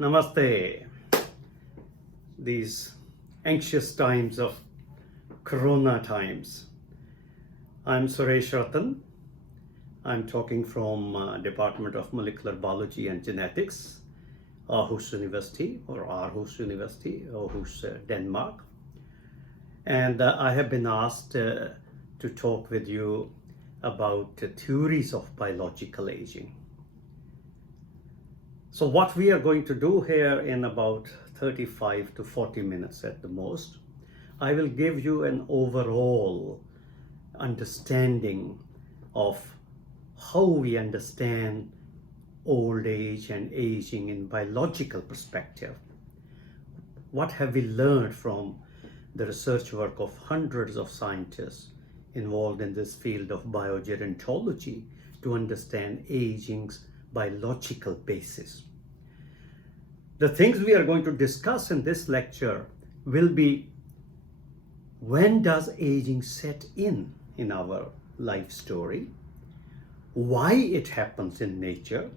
Namaste. These anxious times of Corona times. I'm Suresh Ratan. I'm talking from Department of Molecular Biology and Genetics, Aarhus University, Aarhus, Denmark. And I have been asked to talk with you about theories of biological aging. So what we are going to do here in about 35 to 40 minutes at the most, I will give you an overall understanding of how we understand old age and aging in biological perspective. What have we learned from the research work of hundreds of scientists involved in this field of biogerontology to understand aging's biological basis. The things we are going to discuss in this lecture will be: when does aging set in our life story, why it happens in nature,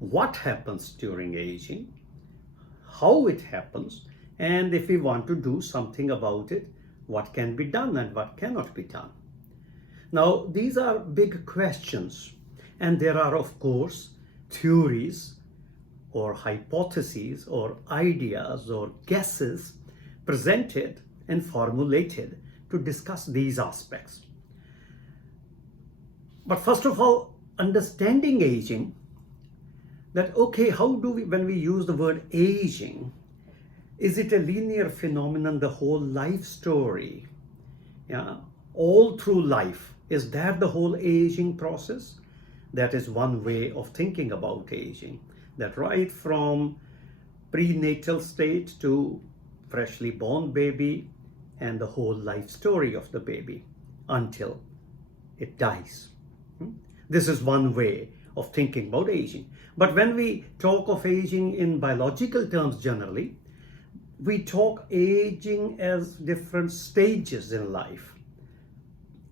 what happens during aging, how it happens, and if we want to do something about it, what can be done and what cannot be done. Now, these are big questions, and there are, of course, theories or hypotheses or ideas or guesses presented and formulated to discuss these aspects. But first of all, understanding aging, that okay, how do we, when we use the word aging, is it a linear phenomenon, the whole life story? Yeah, all through life. Is that the whole aging process? That is one way of thinking about aging. That right from prenatal state to freshly born baby and the whole life story of the baby until it dies. This is one way of thinking about aging. But when we talk of aging in biological terms generally, we talk aging as different stages in life.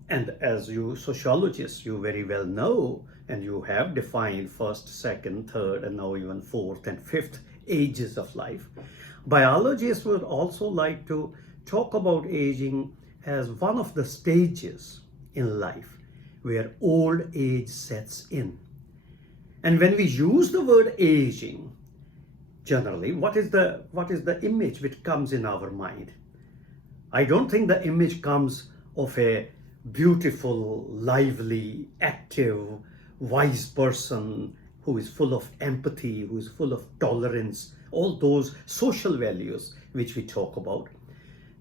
And as you sociologists, you very well know, and you have defined first, second, third, and now even fourth and fifth ages of life. Biologists would also like to talk about aging as one of the stages in life where old age sets in. And when we use the word aging, generally, what is the image which comes in our mind? I don't think the image comes of a beautiful, lively, active, wise person who is full of empathy, who is full of tolerance, all those social values which we talk about.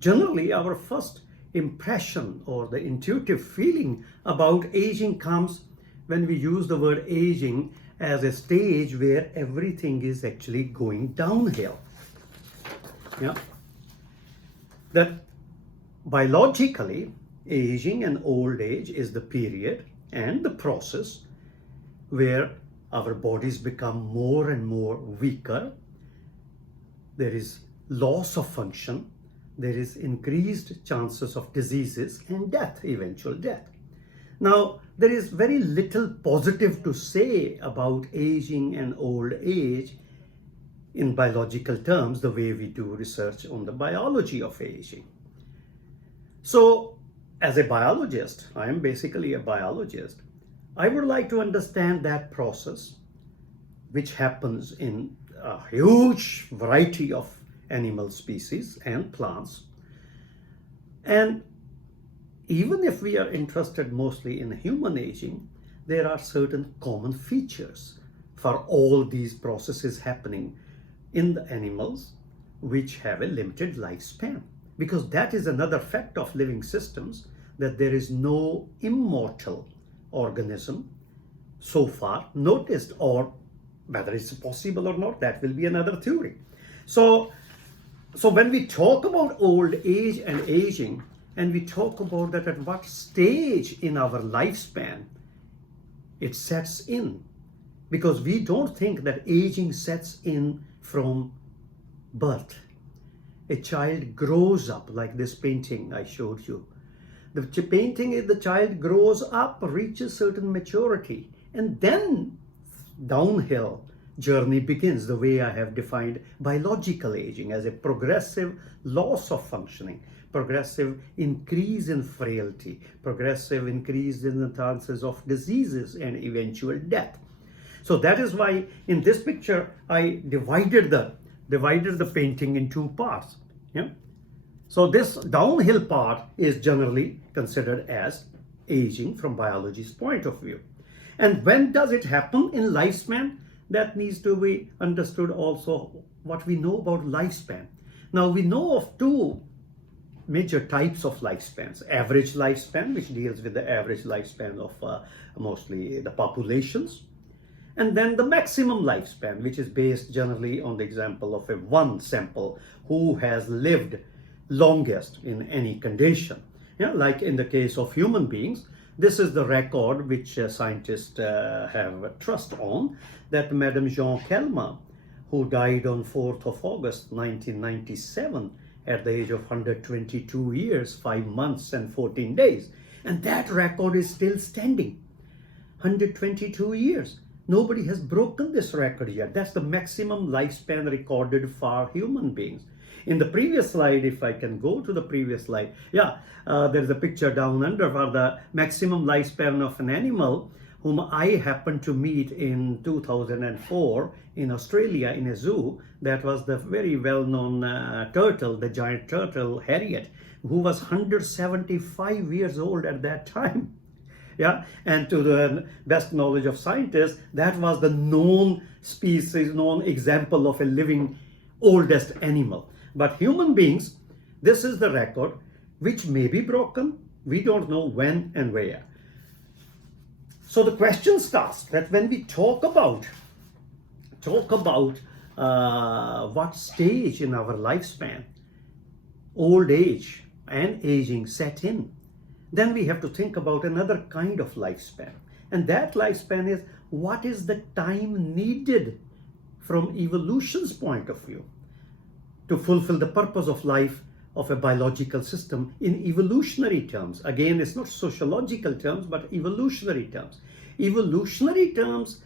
Generally, our first impression or the intuitive feeling about aging comes when we use the word aging as a stage where everything is actually going downhill. Yeah. That biologically, aging and old age is the period and the process where our bodies become more and more weaker. There is loss of function. There is increased chances of diseases and death, eventual death. Now, there is very little positive to say about aging and old age in biological terms, the way we do research on the biology of aging. So, as a biologist, I am basically a biologist, I would like to understand that process which happens in a huge variety of animal species and plants. And even if we are interested mostly in human aging, there are certain common features for all these processes happening in the animals which have a limited lifespan. Because that is another fact of living systems, that there is no immortal organism so far noticed, or whether it's possible or not, that will be another theory. So when we talk about old age and aging, and we talk about that at what stage in our lifespan it sets in, because we don't think that aging sets in from birth. A child grows up, like this painting I showed you. The painting is the child grows up, reaches certain maturity, and then downhill journey begins, the way I have defined biological aging as a progressive loss of functioning, progressive increase in frailty, progressive increase in the chances of diseases and eventual death. So that is why in this picture I divided the painting in two parts. Yeah? So this downhill part is generally considered as aging from biology's point of view. And when does it happen in lifespan? That needs to be understood also, what we know about lifespan. Now we know of two major types of lifespans. Average lifespan, which deals with the average lifespan of mostly the populations. And then the maximum lifespan, which is based generally on the example of one sample who has lived longest in any condition. Yeah, like in the case of human beings, this is the record which scientists have trust on, that Madame Jean Calment, who died on 4th of August 1997 at the age of 122 years, 5 months and 14 days. And that record is still standing. 122 years. Nobody has broken this record yet. That's the maximum lifespan recorded for human beings. In the previous slide, if I can go to the previous slide, there's a picture down under for the maximum lifespan of an animal whom I happened to meet in 2004 in Australia in a zoo. That was the very well-known turtle, the giant turtle, Harriet, who was 175 years old at that time. Yeah, and to the best knowledge of scientists, that was the known species, known example of a living oldest animal. But human beings, this is the record which may be broken. We don't know when and where. So the question starts that when we talk about what stage in our lifespan old age and aging set in, then we have to think about another kind of lifespan. And that lifespan is, what is the time needed from evolution's point of view to fulfill the purpose of life of a biological system in evolutionary terms. Again, it's not sociological terms, but evolutionary terms. Evolutionary terms,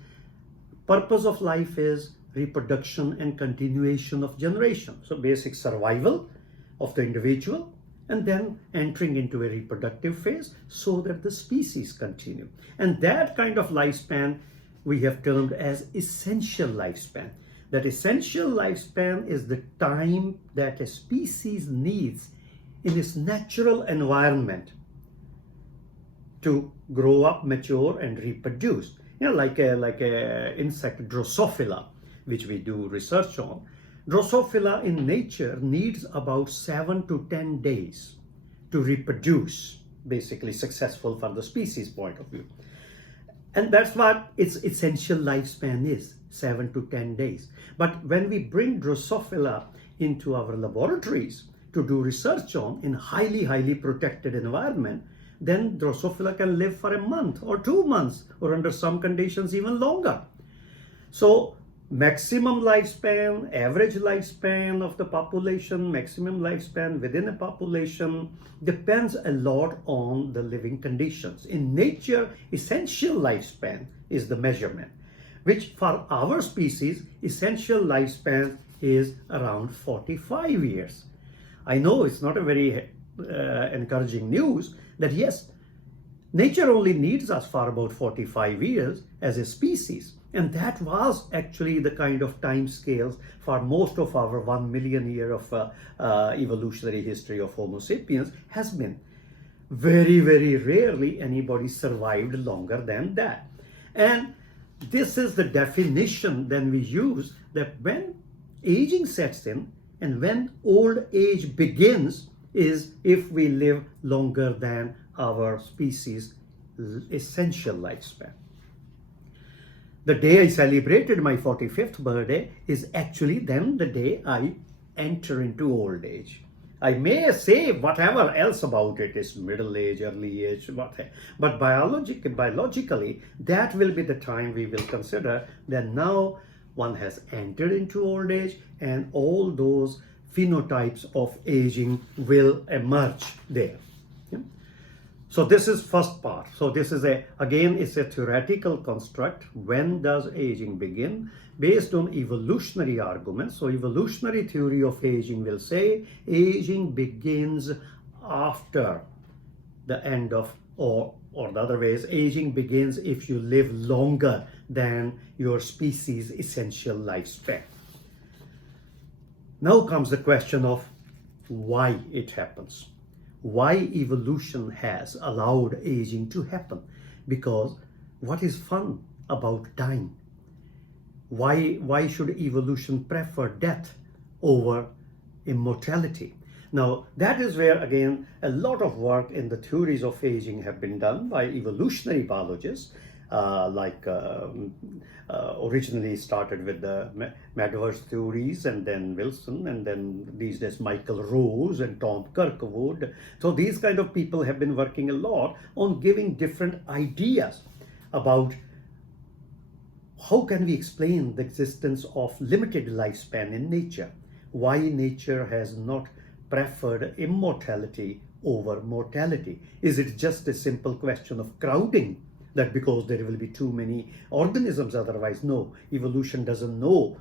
purpose of life is reproduction and continuation of generation. So basic survival of the individual, and then entering into a reproductive phase so that the species continue. And that kind of lifespan we have termed as essential lifespan. That essential lifespan is the time that a species needs in its natural environment to grow up, mature, and reproduce. You know, like a insect, Drosophila, which we do research on. Drosophila in nature needs about 7 to 10 days to reproduce, basically successful from the species point of view. And that's what its essential lifespan is, 7 to 10 days. But when we bring Drosophila into our laboratories to do research on in highly protected environment, then Drosophila can live for a month or 2 months, or under some conditions even longer. So maximum lifespan, average lifespan of the population, maximum lifespan within a population depends a lot on the living conditions. In nature, essential lifespan is the measurement, which for our species, essential lifespan is around 45 years. I know it's not a very encouraging news that yes, nature only needs us for about 45 years as a species. And that was actually the kind of time scales for most of our 1 million year of evolutionary history of Homo sapiens has been. Very rarely anybody survived longer than that. And this is the definition then we use, that when aging sets in and when old age begins is if we live longer than our species' essential lifespan. The day I celebrated my 45th birthday is actually then the day I enter into old age. I may say whatever else about it is middle age, early age, whatever, but biologically, that will be the time we will consider that now one has entered into old age and all those phenotypes of aging will emerge there. Yeah? So this is first part. So this is again, it's a theoretical construct. When does aging begin? Based on evolutionary arguments. So evolutionary theory of aging will say aging begins after the end of, or the other way is aging begins if you live longer than your species' essential lifespan. Now comes the question of why it happens. Why evolution has allowed aging to happen? Because what is fun about dying? Why should evolution prefer death over immortality? Now, that is where, again, a lot of work in the theories of aging have been done by evolutionary biologists, originally started with the Medwar's theories, and then Wilson, and then these days Michael Rose and Tom Kirkwood. So these kind of people have been working a lot on giving different ideas about how can we explain the existence of limited lifespan in nature, why nature has not preferred immortality over mortality. Is it just a simple question of crowding, that because there will be too many organisms otherwise? No, evolution doesn't know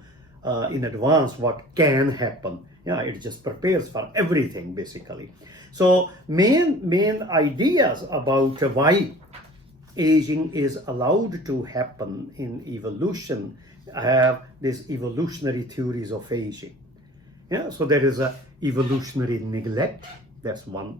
in advance what can happen. Yeah, it just prepares for everything basically. So main ideas about why aging is allowed to happen in evolution have these evolutionary theories of aging. Yeah, so there is a evolutionary neglect. That's one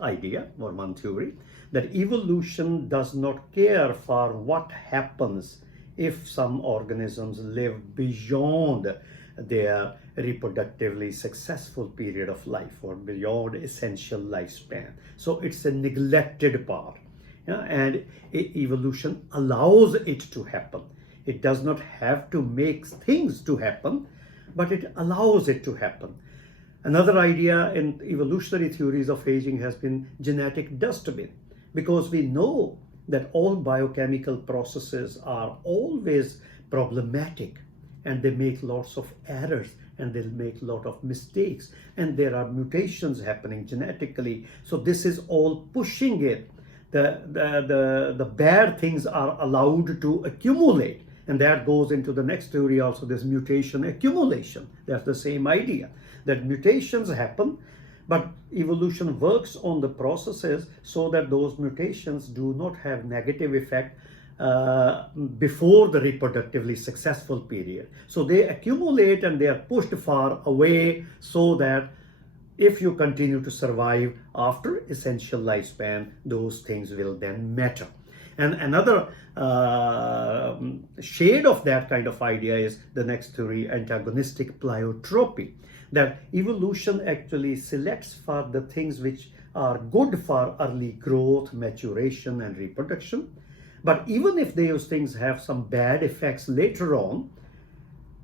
idea or one theory, that evolution does not care for what happens if some organisms live beyond their reproductively successful period of life or beyond essential lifespan. So it's a neglected part. Yeah, and evolution allows it to happen. It does not have to make things to happen, but it allows it to happen. Another idea in evolutionary theories of aging has been genetic dustbin, because we know that all biochemical processes are always problematic, and they make lots of errors, and they'll make a lot of mistakes, and there are mutations happening genetically. So this is all pushing it. The bad things are allowed to accumulate. And that goes into the next theory also, this mutation accumulation. That's the same idea, that mutations happen, but evolution works on the processes so that those mutations do not have negative effect before the reproductively successful period. So they accumulate and they are pushed far away, so that if you continue to survive after essential lifespan, those things will then matter. And another shade of that kind of idea is the next theory, antagonistic pleiotropy, that evolution actually selects for the things which are good for early growth, maturation, and reproduction. But even if those things have some bad effects later on,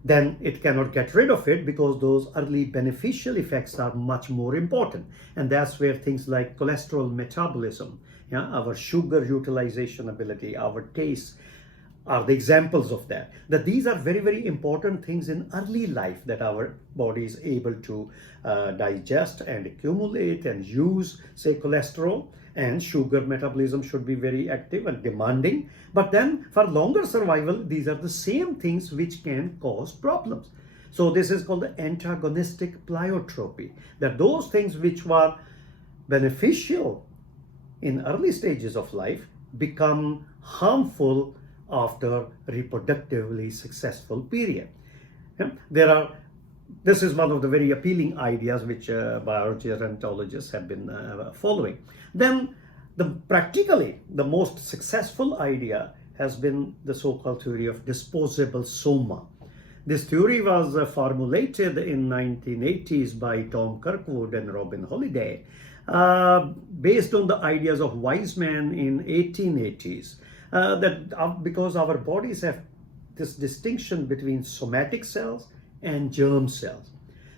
then it cannot get rid of it, because those early beneficial effects are much more important. And that's where things like cholesterol metabolism, our sugar utilization ability, our taste, are the examples of that. That these are very, very important things in early life, that our body is able to digest and accumulate and use, say, cholesterol. And sugar metabolism should be very active and demanding. But then for longer survival, these are the same things which can cause problems. So this is called the antagonistic pleiotropy, that those things which were beneficial in early stages of life become harmful after reproductively successful period. This is one of the very appealing ideas which biologists and ontologists have been following. Then practically the most successful idea has been the so-called theory of disposable soma. This theory was formulated in 1980s by Tom Kirkwood and Robin Holliday, based on the ideas of Weizmann in 1880s, that because our bodies have this distinction between somatic cells and germ cells.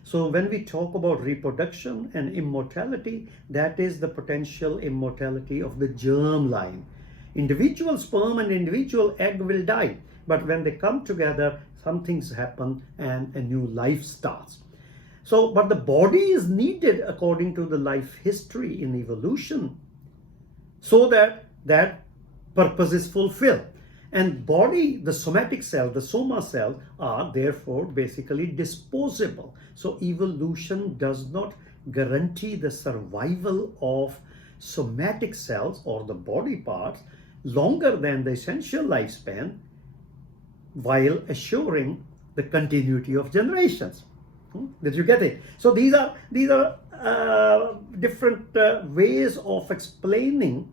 So when we talk about reproduction and immortality, that is the potential immortality of the germ line. Individual sperm and individual egg will die, but when they come together, some things happen and a new life starts. So, but the body is needed according to the life history in evolution so that that purpose is fulfilled. And body, the somatic cell, the soma cell, are therefore basically disposable. So evolution does not guarantee the survival of somatic cells or the body parts longer than the essential lifespan, while assuring the continuity of generations. Did you get it? So these are different ways of explaining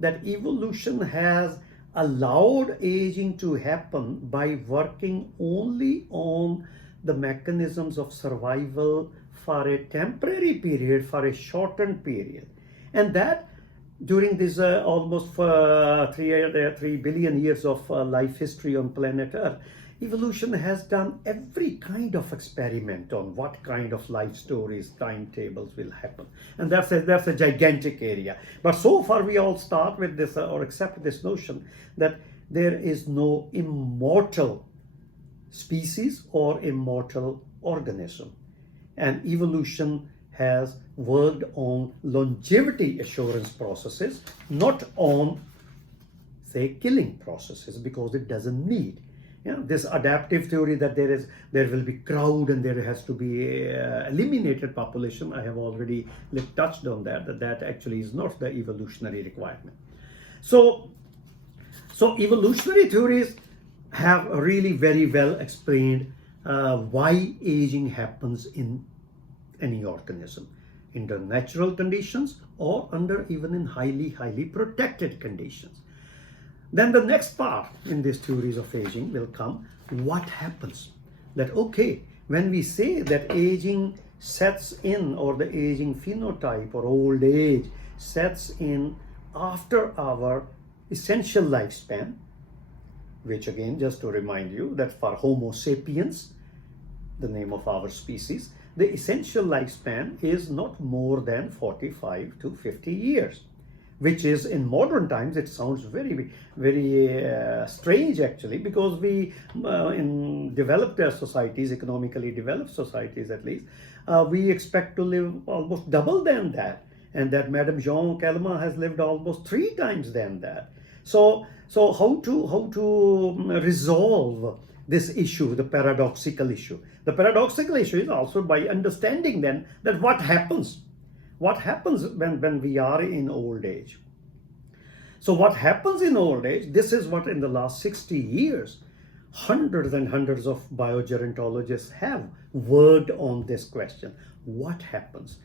that evolution has allowed aging to happen by working only on the mechanisms of survival for a temporary period, for a shortened period. And that during this almost 3 billion years of life history on planet Earth, evolution has done every kind of experiment on what kind of life stories, timetables will happen. And that's a gigantic area. But so far we all start with this or accept this notion that there is no immortal species or immortal organism. And evolution has worked on longevity assurance processes, not on, say, killing processes, because it doesn't need. This adaptive theory that there will be crowd and there has to be eliminated population, I have already touched on that actually is not the evolutionary requirement. So evolutionary theories have really very well explained why aging happens in any organism, under natural conditions or even in highly protected conditions. Then the next part in these theories of aging will come, what happens? That okay, when we say that aging sets in, or the aging phenotype or old age sets in after our essential lifespan, which again, just to remind you that for Homo sapiens, the name of our species, the essential lifespan is not more than 45 to 50 years. Which is in modern times, it sounds very strange actually, because we in developed societies, economically developed societies at least, we expect to live almost double than that, and that Madame Jean Calment has lived almost 3 times than that. So how to resolve this issue, the paradoxical issue? The paradoxical issue is also by understanding then that what happens when we are in old age. So what happens in old age, this is what in the last 60 years, hundreds and hundreds of biogerontologists have worked on this question. What happens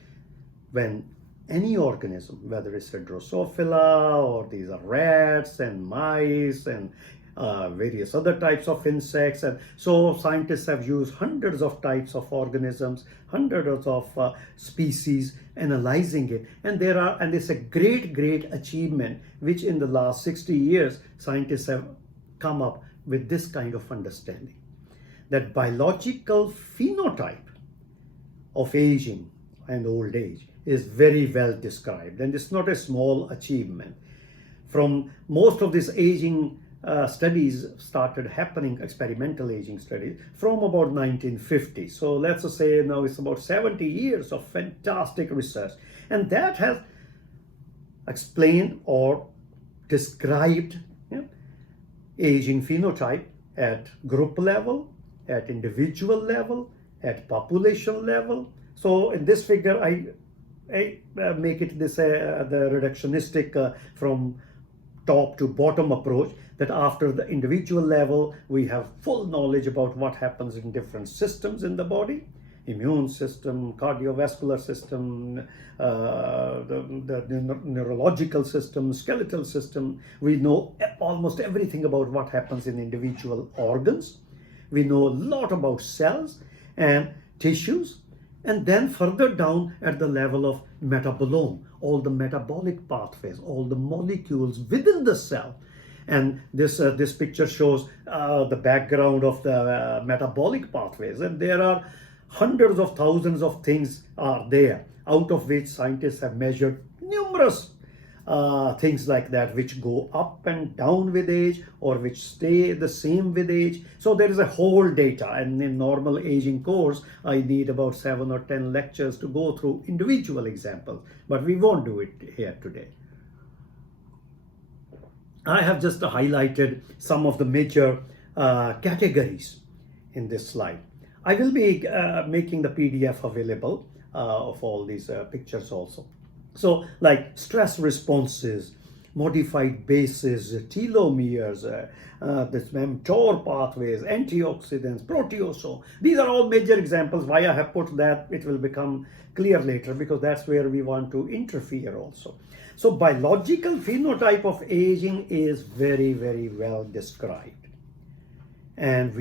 when any organism, whether it's a Drosophila or these are rats and mice and various other types of insects, and so scientists have used hundreds of types of organisms, hundreds of species, analyzing it, and it's a great achievement which in the last 60 years scientists have come up with this kind of understanding, that biological phenotype of aging and old age is very well described, and it's not a small achievement. From most of this aging studies started happening, experimental aging studies, from about 1950. So let's just say now it's about 70 years of fantastic research. And that has explained or described aging phenotype at group level, at individual level, at population level. So in this figure, I make it this the reductionistic from top to bottom approach, that after the individual level we have full knowledge about what happens in different systems in the body, immune system, cardiovascular system, the neurological system, skeletal system. We know almost everything about what happens in individual organs. We know a lot about cells and tissues. And then further down at the level of metabolome, all the metabolic pathways, all the molecules within the cell. And this picture shows the background of the metabolic pathways. And there are hundreds of thousands of things are there, out of which scientists have measured numerous things like that, which go up and down with age or which stay the same with age. So there is a whole data, and in normal aging course I need about 7 or 10 lectures to go through individual examples, but we won't do it here today. I have just highlighted some of the major categories in this slide. I will be making the PDF available of all these pictures also. So like stress responses, modified bases, telomeres, this mTOR pathways, antioxidants, proteasome. These are all major examples. Why I have put that, it will become clear later, because that's where we want to interfere also. So biological phenotype of aging is very, very well described. And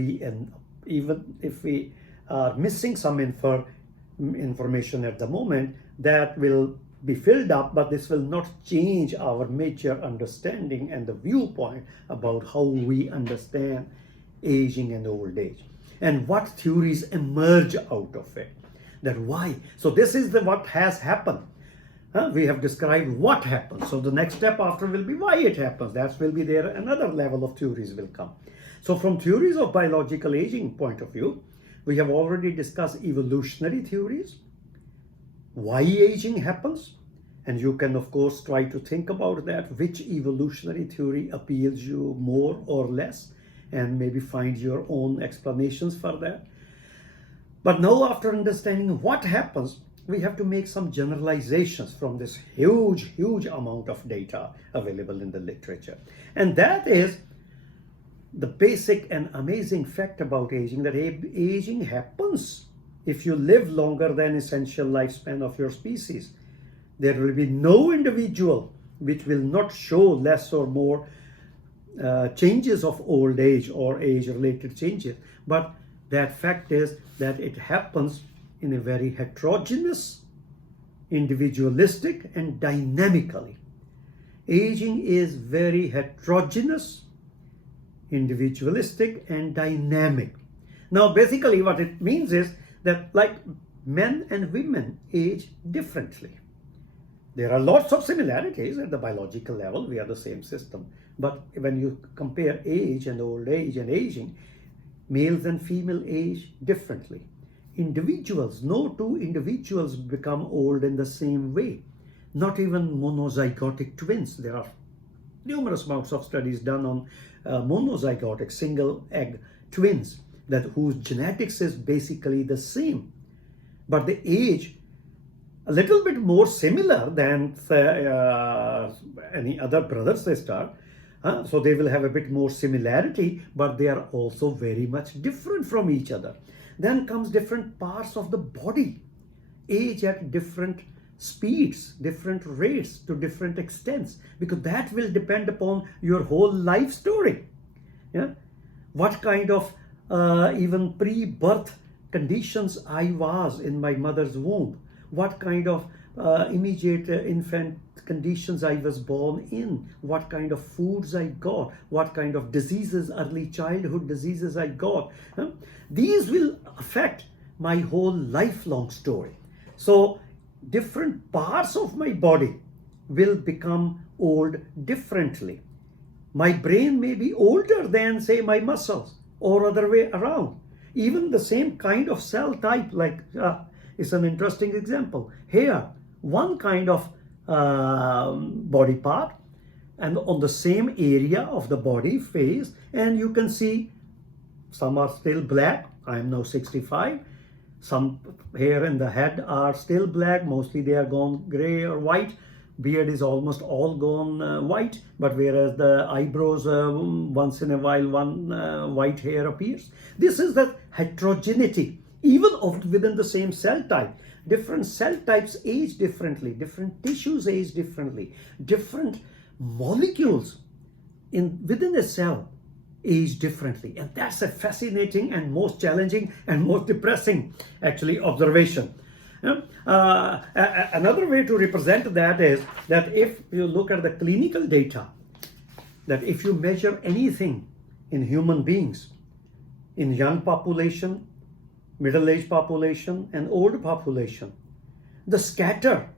even if we are missing some information at the moment, that will be filled up, but this will not change our major understanding and the viewpoint about how we understand aging and old age and what theories emerge out of it. That why. So this is what has happened. We have described what happens. So the next step after will be why it happens. That will be there. Another level of theories will come. So from theories of biological aging point of view, we have already discussed evolutionary theories, why aging happens, and you can of course try to think about that, which evolutionary theory appeals you more or less, and maybe find your own explanations for that. But now, after understanding what happens, we have to make some generalizations from this huge amount of data available in the literature. And that is the basic and amazing fact about aging, that aging happens if you live longer than essential lifespan of your species. There will be no individual which will not show less or more changes of old age or age-related changes. But that fact is that it happens in a very heterogeneous, individualistic, and dynamically. Aging is very heterogeneous, individualistic, and dynamic. Now, basically what it means is that like men and women age differently. There are lots of similarities at the biological level. We are the same system. But when you compare age and old age and aging, males and female age differently. Individuals, no two individuals become old in the same way. Not even monozygotic twins. There are numerous amounts of studies done on monozygotic single egg twins whose genetics is basically the same. But the age a little bit more similar than any other brother sister. So they will have a bit more similarity, but they are also very much different from each other. Then comes different parts of the body. Age at different speeds, different rates, to different extents, because that will depend upon your whole life story. Yeah? What kind of even pre-birth conditions I was in my mother's womb. What kind of immediate infant conditions I was born in, what kind of foods I got, what kind of diseases, early childhood diseases I got. These will affect my whole lifelong story. So different parts of my body will become old differently. My brain may be older than, say, my muscles, or other way around. Even the same kind of cell type, like it's an interesting example. Hair, one kind of body part, and on the same area of the body, face, and you can see some are still black. I am now 65. Some hair in the head are still black. Mostly they are gone gray or white. Beard is almost all gone white, but whereas the eyebrows, once in a while, one white hair appears. This is the heterogeneity, even within the same cell type. Different cell types age differently, different tissues age differently, different molecules within a cell age differently. And that's a fascinating and most challenging and most depressing, actually, observation. Another way to represent that is that if you look at the clinical data, that if you measure anything in human beings, in young population, middle-aged population, and old population, the scatter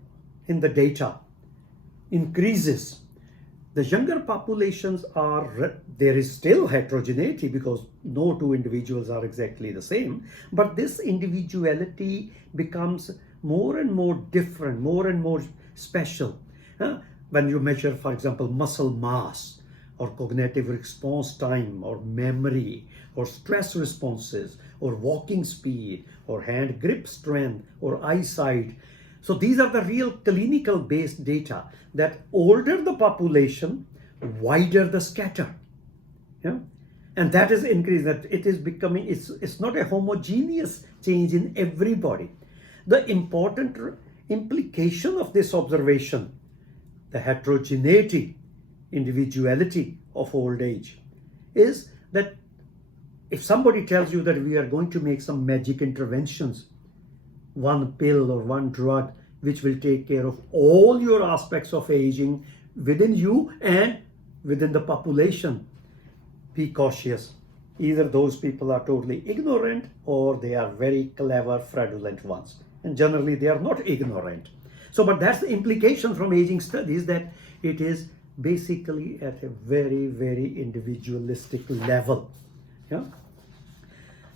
in the data increases. The younger populations there is still heterogeneity because no two individuals are exactly the same, but this individuality becomes more and more different, more and more special. When you measure, for example, muscle mass, or cognitive response time, or memory, or stress responses, or walking speed, or hand grip strength, or eyesight. So these are the real clinical based data that older the population, wider the scatter. Yeah? And that is increasing, that it is becoming, it's not a homogeneous change in everybody. The important implication of this observation, the heterogeneity, individuality of old age, is that if somebody tells you that we are going to make some magic interventions, one pill or one drug which will take care of all your aspects of aging within you and within the population, be cautious. Either those people are totally ignorant or they are very clever, fraudulent ones. And generally they are not ignorant. So, but that's the implication from aging studies, that it is basically at a very, very individualistic level. Yeah.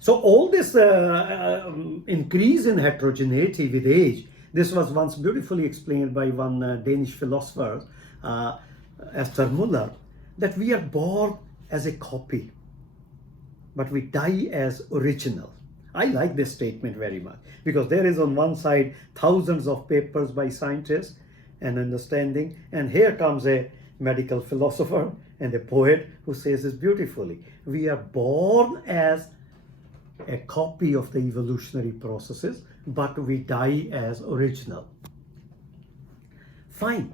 So all this increase in heterogeneity with age, this was once beautifully explained by one Danish philosopher, Esther Muller, that we are born as a copy, but we die as original. I like this statement very much, because there is on one side thousands of papers by scientists and understanding, and here comes a medical philosopher and a poet who says this beautifully. We are born as a copy of the evolutionary processes, but we die as original. Fine.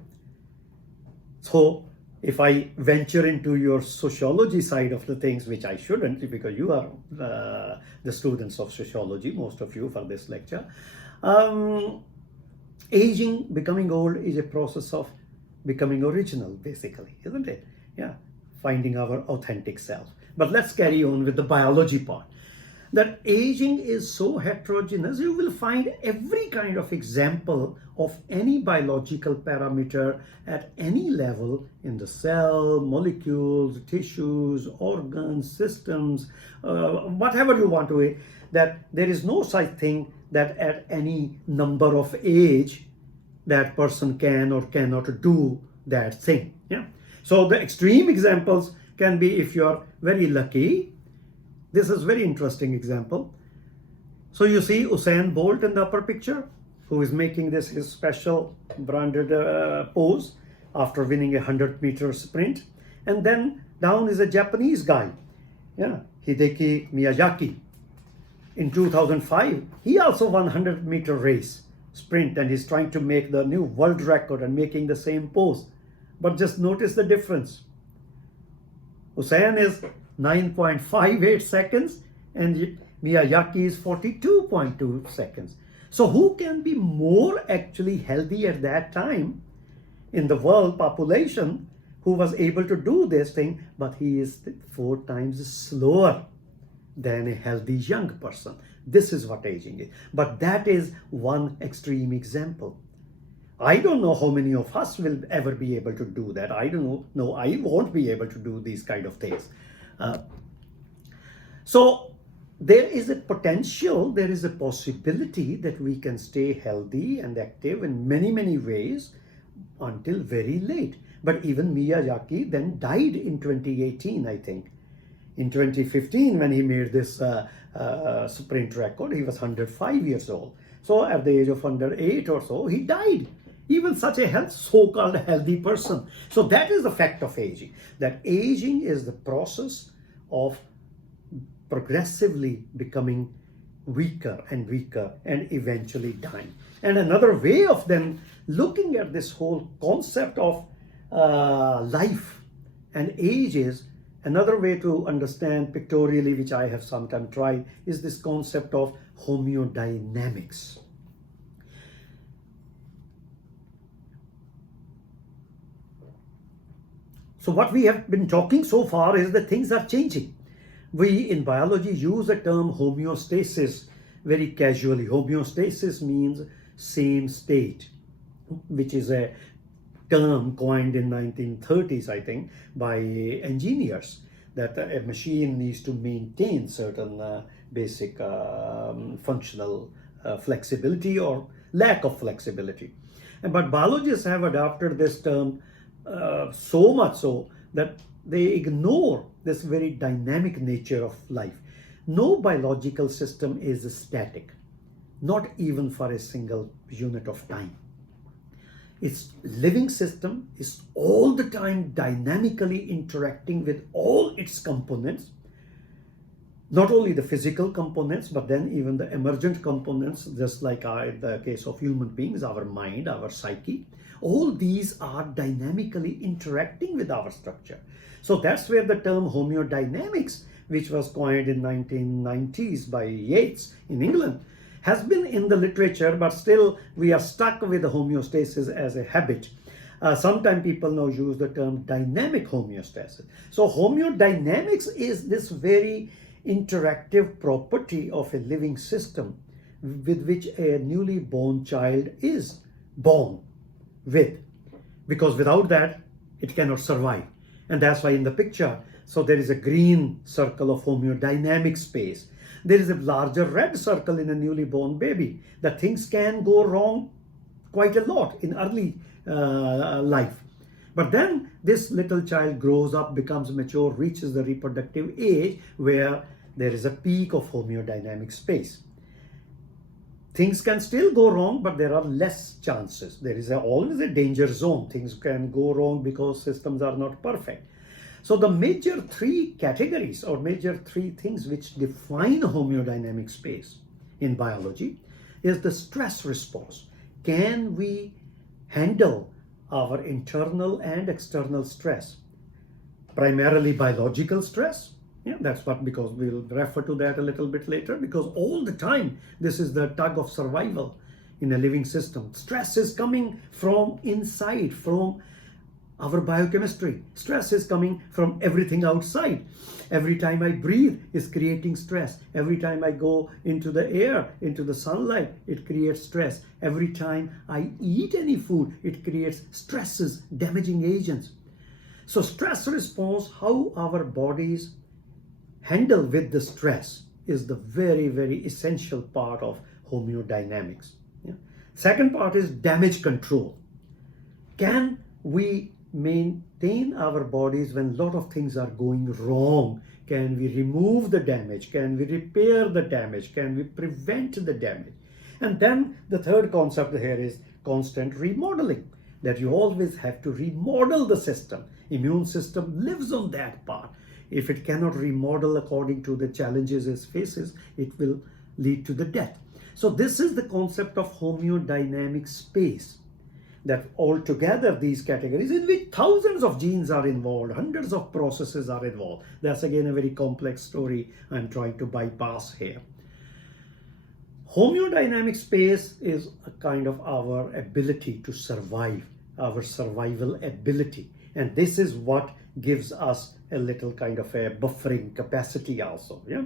So if I venture into your sociology side of the things, which I shouldn't, because you are the students of sociology, most of you, for this lecture, aging, becoming old, is a process of becoming original, basically, isn't it? Yeah, finding our authentic self. But let's carry on with the biology part. That aging is so heterogeneous, you will find every kind of example of any biological parameter at any level in the cell, molecules, tissues, organs, systems, whatever you want to, that there is no such thing that at any number of age that person can or cannot do that thing. Yeah. So the extreme examples can be, if you are very lucky. This is very interesting example. So you see Usain Bolt in the upper picture, who is making this his special branded pose after winning a 100-meter sprint. And then down is a Japanese guy, yeah, Hideki Miyazaki. In 2005, he also won 100-meter race sprint, and he's trying to make the new world record and making the same pose. But just notice the difference. Usain is 9.58 seconds and Miyazaki is 42.2 seconds. So who can be more actually healthy at that time in the world population who was able to do this thing, but he is 4 times slower than a healthy young person. This is what aging is. But that is one extreme example. I don't know how many of us will ever be able to do that. I don't know. I won't be able to do these kind of things. So there is a potential, there is a possibility that we can stay healthy and active in many, many ways until very late. But even Miyazaki then died in 2018, I think. In 2015, when he made this sprint record, he was 105 years old. So at the age of 108 or so, he died. Even such a so-called healthy person. So that is the fact of aging. That aging is the process of progressively becoming weaker and weaker and eventually dying. And another way of then looking at this whole concept of life and age is, another way to understand pictorially, which I have sometimes tried, is this concept of homeodynamics. So what we have been talking so far is that things are changing. We in biology use the term homeostasis very casually. Homeostasis means same state, which is a term coined in 1930s, I think, by engineers, that a machine needs to maintain certain basic functional flexibility or lack of flexibility. But biologists have adopted this term so much so that they ignore this very dynamic nature of life. No biological system is static, not even for a single unit of time. Its living system is all the time dynamically interacting with all its components, not only the physical components, but then even the emergent components, just like in the case of human beings, our mind, our psyche. All these are dynamically interacting with our structure. So that's where the term homeodynamics, which was coined in 1990s by Yeats in England, has been in the literature, but still we are stuck with the homeostasis as a habit. Sometimes people now use the term dynamic homeostasis. So homeodynamics is this very interactive property of a living system with which a newly born child is born with, because without that it cannot survive. And that's why in the picture, so there is a green circle of homeodynamic space. There is a larger red circle in a newly born baby. That things can go wrong quite a lot in early life. But then this little child grows up, becomes mature, reaches the reproductive age where there is a peak of homeodynamic space. Things can still go wrong, but there are less chances. There is always a danger zone. Things can go wrong because systems are not perfect. So the major three categories or major three things which define homeodynamic space in biology is the stress response. Can we handle our internal and external stress? Primarily biological stress. Yeah, that's what, because we'll refer to that a little bit later, because all the time this is the tug of survival in a living system. Stress is coming from inside, from our biochemistry. Stress is coming from everything outside. Every time I breathe is creating stress. Every time I go into the air, into the sunlight, it creates stress. Every time I eat any food, it creates stresses, damaging agents. So stress response, how our bodies handle with the stress, is the very, very essential part of homeodynamics. Yeah. Second part is damage control. Can we maintain our bodies when a lot of things are going wrong? Can we remove the damage? Can we repair the damage? Can we prevent the damage? And then the third concept here is constant remodeling, that you always have to remodel the system. Immune system lives on that part. If it cannot remodel according to the challenges it faces, it will lead to the death. So this is the concept of homeodynamic space, that altogether these categories in which thousands of genes are involved, hundreds of processes are involved. That's again a very complex story I'm trying to bypass here. Homeodynamic space is a kind of our ability to survive, our survival ability. And this is what gives us a little kind of a buffering capacity also, yeah?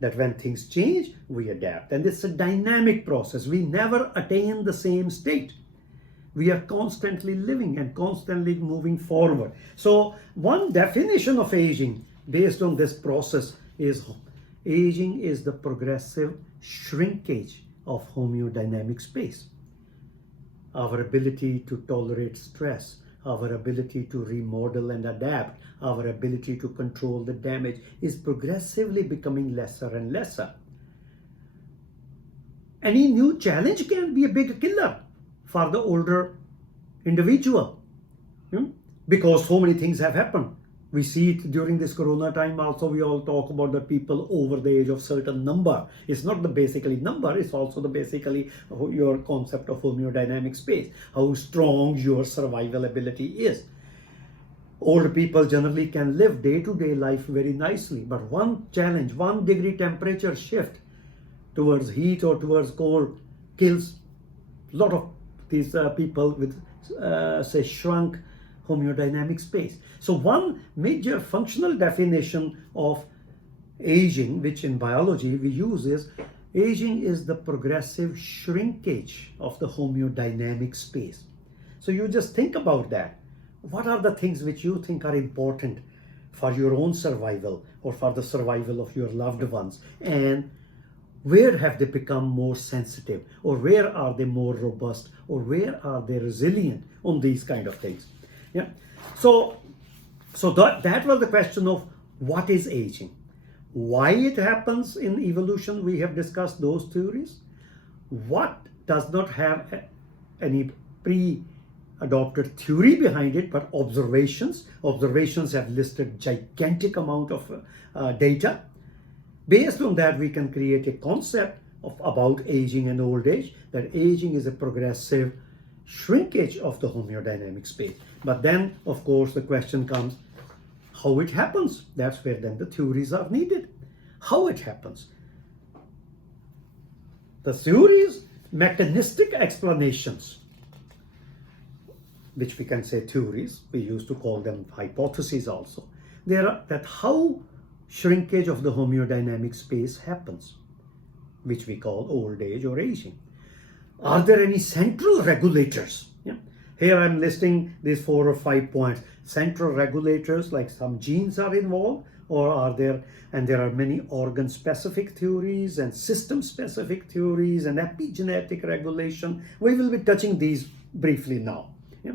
That when things change, we adapt. And it's a dynamic process. We never attain the same state. We are constantly living and constantly moving forward. So one definition of aging based on this process is aging is the progressive shrinkage of homeodynamic space. Our ability to tolerate stress, our ability to remodel and adapt, our ability to control the damage is progressively becoming lesser and lesser. Any new challenge can be a big killer for the older individual, because so many things have happened. We see it during this corona time also. We all talk about the people over the age of certain number. It's not the basically number, it's also the basically your concept of homeodynamic space, how strong your survival ability is. Old people generally can live day-to-day life very nicely, but one challenge, 1 degree temperature shift towards heat or towards cold kills a lot of these people with say shrunk homeodynamic space. So one major functional definition of aging, which in biology we use, is aging is the progressive shrinkage of the homeodynamic space. So you just think about that. What are the things which you think are important for your own survival or for the survival of your loved ones? And where have they become more sensitive, or where are they more robust, or where are they resilient on these kind of things? Yeah. So So that was the question of what is aging. Why it happens in evolution, we have discussed those theories. What does not have any pre-adopted theory behind it, but observations. Observations have listed gigantic amount of data. Based on that, we can create a concept about aging and old age, that aging is a progressive shrinkage of the homeodynamic space. But then, of course, the question comes, how it happens? That's where then the theories are needed. How it happens? The theories, mechanistic explanations, which we can say theories, we used to call them hypotheses also. There are that how shrinkage of the homeodynamic space happens, which we call old age or aging. Are there any central regulators? Yeah. Here I'm listing these 4 or 5 points. Central regulators, like some genes are involved, or are there, and there are many organ-specific theories and system-specific theories and epigenetic regulation. We will be touching these briefly now. Yeah.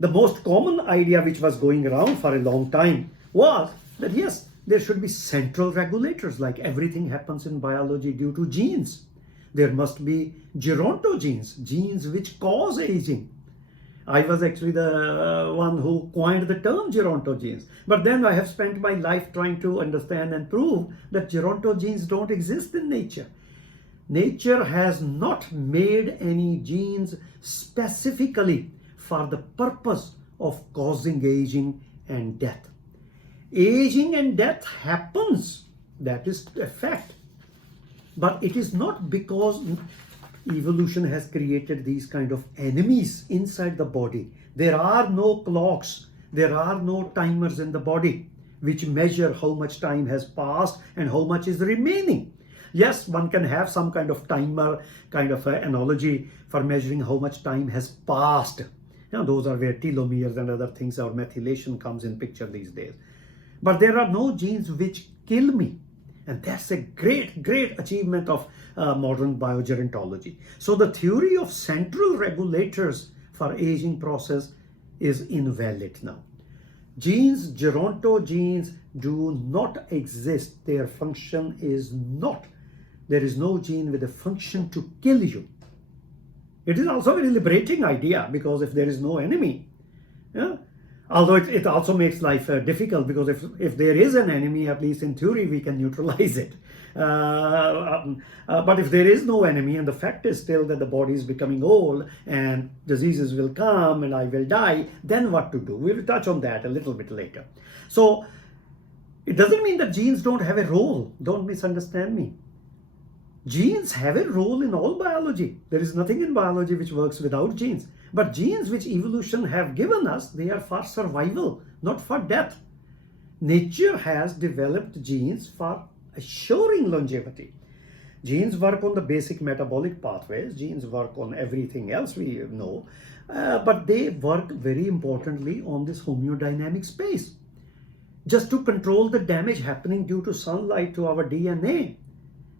The most common idea which was going around for a long time was that yes, there should be central regulators, like everything happens in biology due to genes. There must be gerontogenes, genes which cause aging. I was actually the one who coined the term gerontogenes. But then I have spent my life trying to understand and prove that gerontogenes don't exist in nature. Nature has not made any genes specifically for the purpose of causing aging and death. Aging and death happens, that is a fact. But it is not because evolution has created these kind of enemies inside the body. There are no clocks, there are no timers in the body which measure how much time has passed and how much is remaining. Yes, one can have some kind of timer, kind of analogy for measuring how much time has passed. You know, those are where telomeres and other things or methylation comes in picture these days. But there are no genes which kill me. And that's a great, great achievement of modern biogerontology. So the theory of central regulators for aging process is invalid now. Genes, gerontogenes, do not exist. Their function is not. There is no gene with a function to kill you. It is also a very liberating idea, because if there is no enemy, yeah, although it also makes life difficult, because if there is an enemy, at least in theory, we can neutralize it. But if there is no enemy, and the fact is still that the body is becoming old and diseases will come and I will die, then what to do? We will touch on that a little bit later. So it doesn't mean that genes don't have a role. Don't misunderstand me. Genes have a role in all biology. There is nothing in biology which works without genes. But genes which evolution have given us, they are for survival, not for death. Nature has developed genes for assuring longevity. Genes work on the basic metabolic pathways. Genes work on everything else we know. But they work very importantly on this homeodynamic space. Just to control the damage happening due to sunlight to our DNA.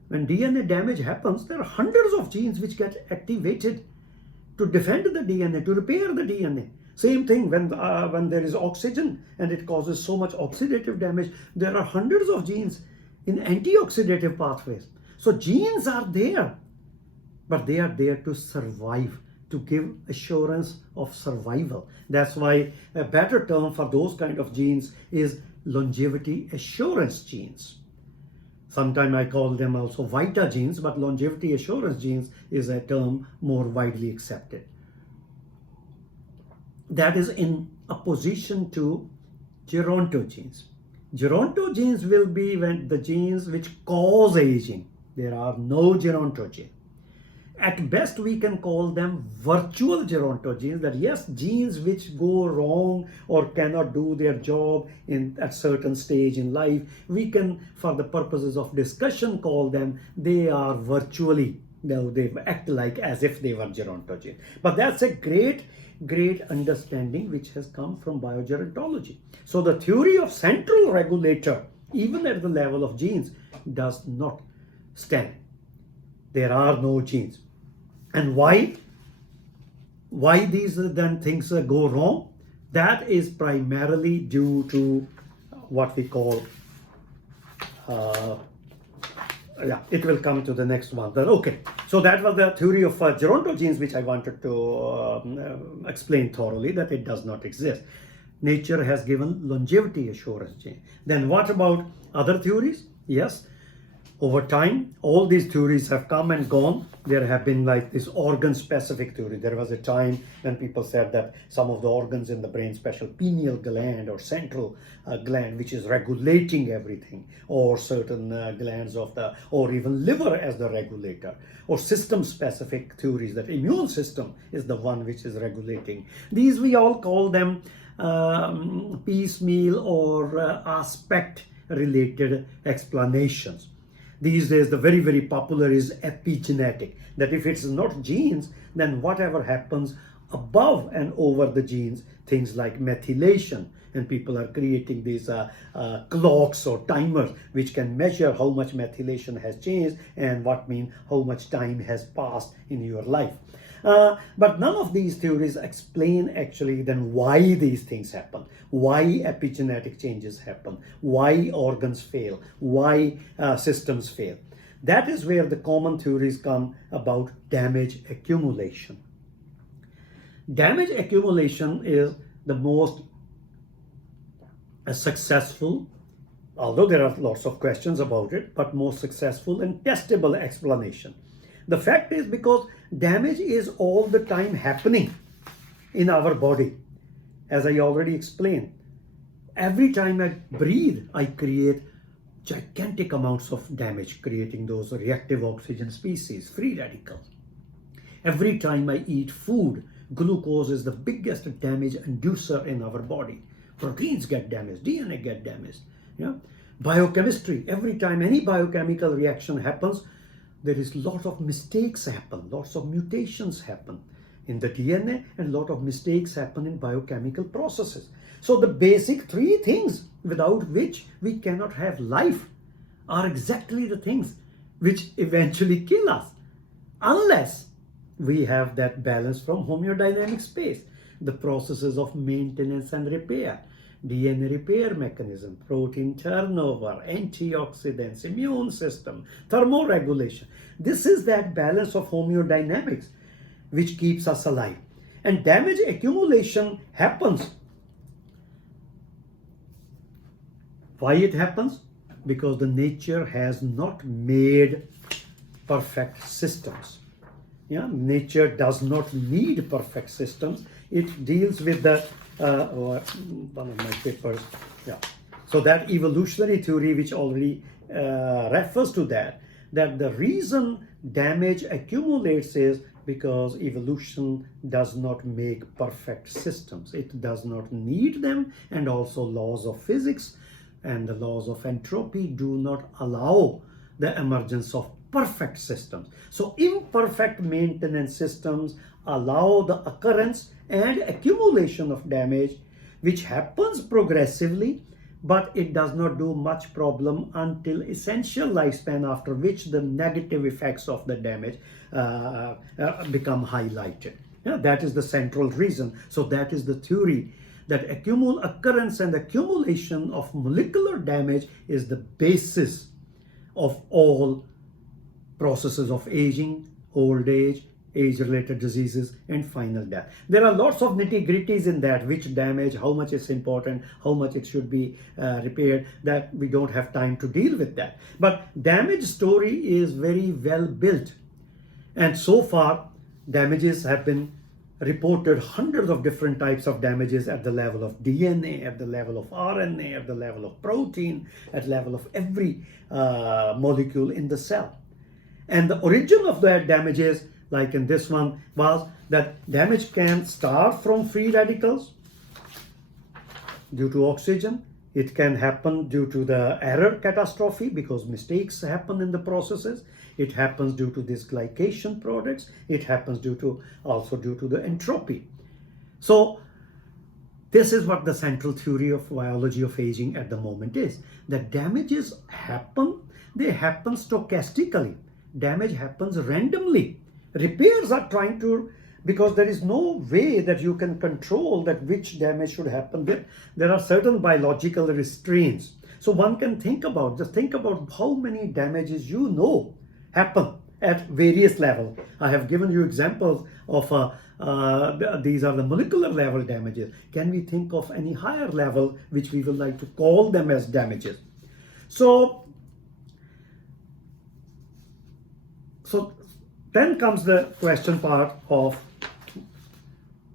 When DNA damage happens, there are hundreds of genes which get activated to defend the DNA, to repair the DNA. Same thing when there is oxygen and it causes so much oxidative damage, there are hundreds of genes in antioxidative pathways. So genes are there, but they are there to survive, to give assurance of survival. That's why a better term for those kind of genes is longevity assurance genes. Sometimes I call them also vita genes, but longevity assurance genes is a term more widely accepted. That is in opposition to gerontogenes. Gerontogenes will be when the genes which cause aging. There are no gerontogenes. At best, we can call them virtual gerontogenes, that yes, genes which go wrong or cannot do their job at certain stage in life, we can, for the purposes of discussion, call them, they are virtually, they act like as if they were gerontogenes. But that's a great, great understanding which has come from biogerontology. So the theory of central regulator, even at the level of genes, does not stand. There are no genes. And why these then things go wrong? That is primarily due to what we call, it will come to the next one. Okay, so that was the theory of gerontogenes, which I wanted to explain thoroughly, that it does not exist. Nature has given longevity assurance gene. Then what about other theories? Yes, over time, all these theories have come and gone. There have been like this organ-specific theory. There was a time when people said that some of the organs in the brain, special pineal gland or central gland, which is regulating everything, or certain glands of the, or even liver as the regulator, or system-specific theories that immune system is the one which is regulating. These we all call them piecemeal or aspect-related explanations. These days, the very, very popular is epigenetic, that if it's not genes, then whatever happens above and over the genes, things like methylation, and people are creating these clocks or timers which can measure how much methylation has changed and what means how much time has passed in your life. But none of these theories explain actually then why these things happen, why epigenetic changes happen, why organs fail, why systems fail. That is where the common theories come about damage accumulation. Damage accumulation is the most successful, although there are lots of questions about it, but most successful and testable explanation. The fact is because damage is all the time happening in our body. As I already explained, every time I breathe, I create gigantic amounts of damage, creating those reactive oxygen species, free radicals. Every time I eat food, glucose is the biggest damage inducer in our body. Proteins get damaged, DNA get damaged. Yeah? Biochemistry, every time any biochemical reaction happens, there is a lot of mistakes happen, lots of mutations happen in the DNA, and a lot of mistakes happen in biochemical processes. So the basic three things without which we cannot have life are exactly the things which eventually kill us, unless we have that balance from homeodynamic space, the processes of maintenance and repair, DNA repair mechanism, protein turnover, antioxidants, immune system, thermoregulation. This is that balance of homeodynamics which keeps us alive. And damage accumulation happens. Why it happens? Because the nature has not made perfect systems. Yeah, nature does not need perfect systems. It deals with the one of my papers. Yeah. So that evolutionary theory, which already refers to that the reason damage accumulates is because evolution does not make perfect systems. It does not need them, and also laws of physics and the laws of entropy do not allow the emergence of perfect systems. So imperfect maintenance systems allow the occurrence and accumulation of damage, which happens progressively, but it does not do much problem until essential lifespan, after which the negative effects of the damage become highlighted. Yeah, that is the central reason. So that is the theory, that occurrence and accumulation of molecular damage is the basis of all processes of aging, old age, age-related diseases, and final death. There are lots of nitty-gritties in that, which damage, how much is important, how much it should be repaired, that we don't have time to deal with that. But damage story is very well built. And so far, damages have been reported, hundreds of different types of damages at the level of DNA, at the level of RNA, at the level of protein, at the level of every molecule in the cell. And the origin of that damages, like in this one, was that damage can start from free radicals due to oxygen. It can happen due to the error catastrophe, because mistakes happen in the processes. It happens due to these glycation products. It happens also due to the entropy. So this is what the central theory of biology of aging at the moment is. That damages happen, they happen stochastically. Damage happens randomly. Repairs are trying to because there is no way that you can control that which damage should happen. There are certain biological restraints. So one can just think about how many damages happen at various levels. I have given you examples of these are the molecular level damages. Can we think of any higher level which we would like to call them as damages? So then comes the question part of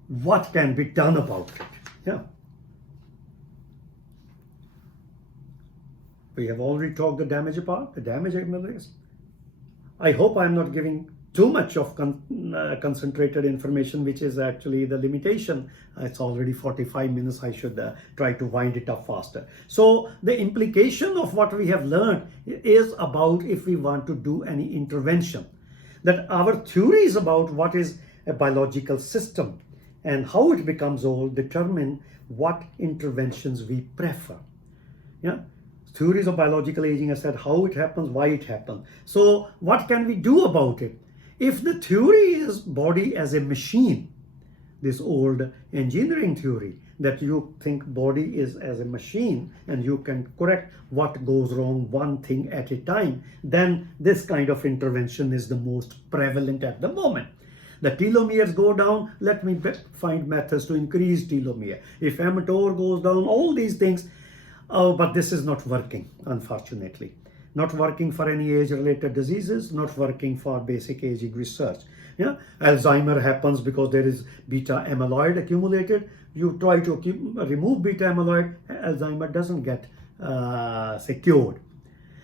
what can be done about it. Yeah. We have already talked the damage part, the damage analysis. I hope I'm not giving too much of concentrated information, which is actually the limitation. It's already 45 minutes. I should try to wind it up faster. So the implication of what we have learned is about if we want to do any intervention, that our theories about what is a biological system and how it becomes old determine what interventions we prefer. Yeah. Theories of biological aging, I said how it happens, why it happens. So what can we do about it? If the theory is body as a machine, this old engineering theory that you think body is as a machine and you can correct what goes wrong one thing at a time, then this kind of intervention is the most prevalent at the moment. The telomeres go down, let me find methods to increase telomere. If mTOR goes down, all these things. Oh, but this is not working, unfortunately. Not working for any age-related diseases, not working for basic aging research. Yeah, Alzheimer happens because there is beta amyloid accumulated. You try to remove beta amyloid, Alzheimer doesn't get secured.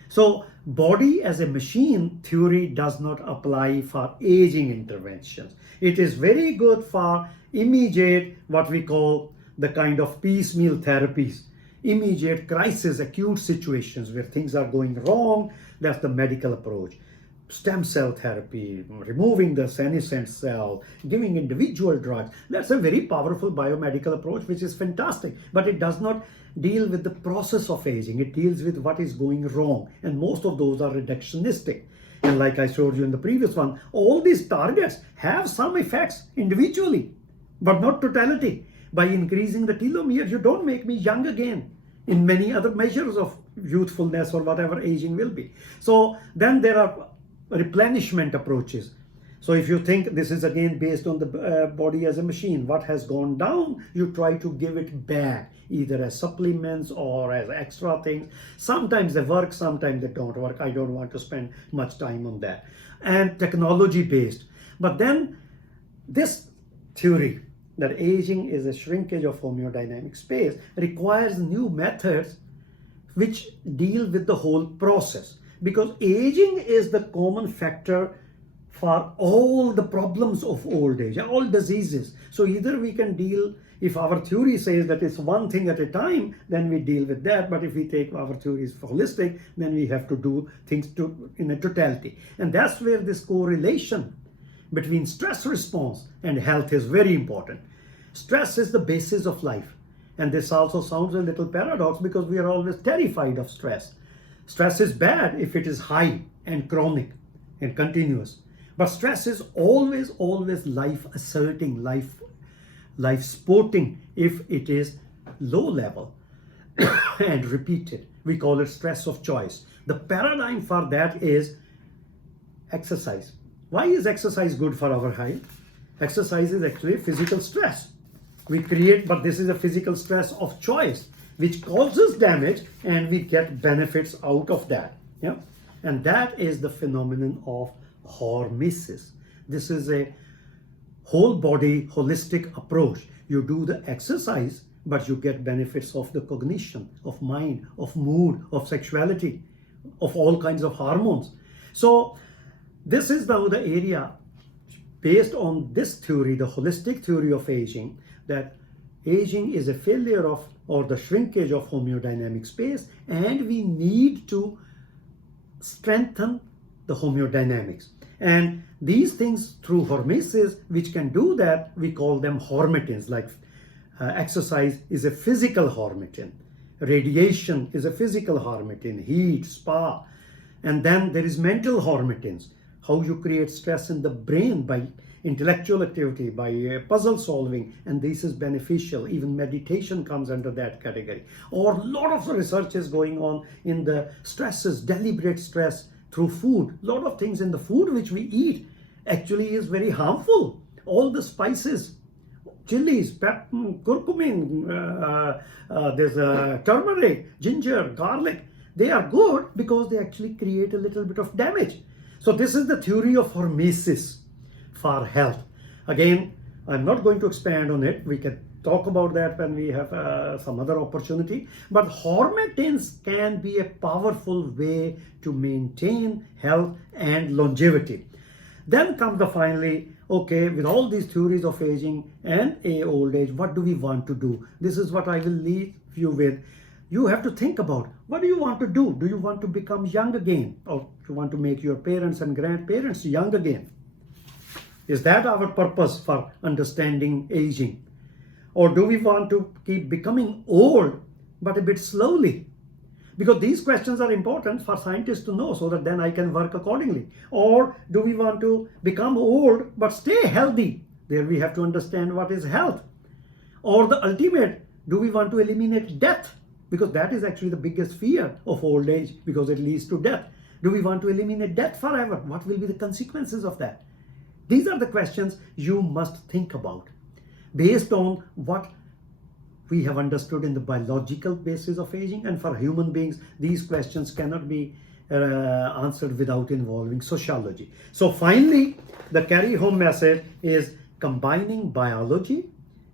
So body as a machine theory does not apply for aging interventions. It is very good for immediate, what we call the kind of piecemeal therapies. Immediate crisis, acute situations where things are going wrong, that's the medical approach. Stem cell therapy, removing the senescent cell, giving individual drugs, that's a very powerful biomedical approach, which is fantastic, but it does not deal with the process of aging. It deals with what is going wrong, and most of those are reductionistic. And like I showed you in the previous one, all these targets have some effects individually, but not totality. By increasing the telomere, you don't make me young again in many other measures of youthfulness or whatever aging will be. So then there are replenishment approaches. So if you think this is again based on the body as a machine, what has gone down, you try to give it back, either as supplements or as extra things. Sometimes they work, sometimes they don't work. I don't want to spend much time on that. And technology based. But then this theory that aging is a shrinkage of homeodynamic space requires new methods which deal with the whole process, because aging is the common factor for all the problems of old age, all diseases. So either we can deal, if our theory says that it's one thing at a time, then we deal with that. But if we take our theories holistic, then we have to do things in a totality. And that's where this correlation between stress response and health is very important. Stress is the basis of life. And this also sounds a little paradox because we are always terrified of stress. Stress is bad if it is high and chronic and continuous. But stress is always life asserting, life sporting if it is low level and repeated. We call it stress of choice. The paradigm for that is exercise. Why is exercise good for our health? Exercise is actually physical stress. We create, but this is a physical stress of choice, which causes damage, and we get benefits out of that. Yeah, and that is the phenomenon of hormesis. This is a whole body holistic approach. You do the exercise, but you get benefits of the cognition, of mind, of mood, of sexuality, of all kinds of hormones. So this is now the area based on this theory, the holistic theory of aging, that aging is a failure of or the shrinkage of homeodynamic space, and we need to strengthen the homeodynamics. And these things through hormesis, which can do that, we call them hormetins. Like exercise is a physical hormetin, radiation is a physical hormetin, heat, spa. And then there is mental hormetins, how you create stress in the brain by intellectual activity, by puzzle solving, and this is beneficial. Even meditation comes under that category. Or a lot of the research is going on in the stresses, deliberate stress through food. A lot of things in the food which we eat actually is very harmful. All the spices, chilies, curcumin, there's turmeric, ginger, garlic. They are good because they actually create a little bit of damage. So this is the theory of hormesis for health. Again, I'm not going to expand on it. We can talk about that when we have some other opportunity. But hormetins can be a powerful way to maintain health and longevity. Then comes the finally, okay, with all these theories of aging and old age, what do we want to do? This is what I will leave you with. You have to think about, what do you want to do? Do you want to become young again? Or do you want to make your parents and grandparents young again? Is that our purpose for understanding aging? Or do we want to keep becoming old, but a bit slowly? Because these questions are important for scientists to know so that then I can work accordingly. Or do we want to become old, but stay healthy? There we have to understand what is health. Or the ultimate, do we want to eliminate death? Because that is actually the biggest fear of old age, because it leads to death. Do we want to eliminate death forever? What will be the consequences of that? These are the questions you must think about based on what we have understood in the biological basis of aging. And for human beings, these questions cannot be answered without involving sociology. So finally, the carry home message is combining biology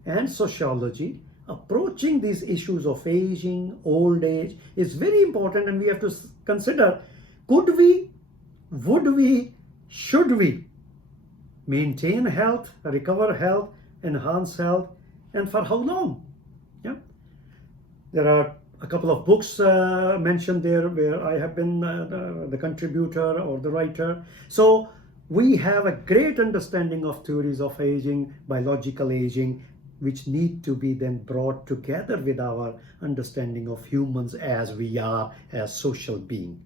and sociology. Approaching these issues of aging, old age is very important, and we have to consider, could we, would we, should we maintain health, recover health, enhance health, and for how long? Yeah, there are a couple of books mentioned there where I have been the contributor or the writer. So we have a great understanding of theories of aging, biological aging, which need to be then brought together with our understanding of humans as we are as social beings.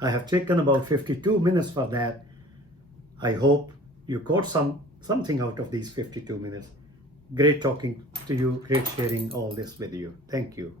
I have taken about 52 minutes for that. I hope you got something out of these 52 minutes. Great talking to you, great sharing all this with you. Thank you.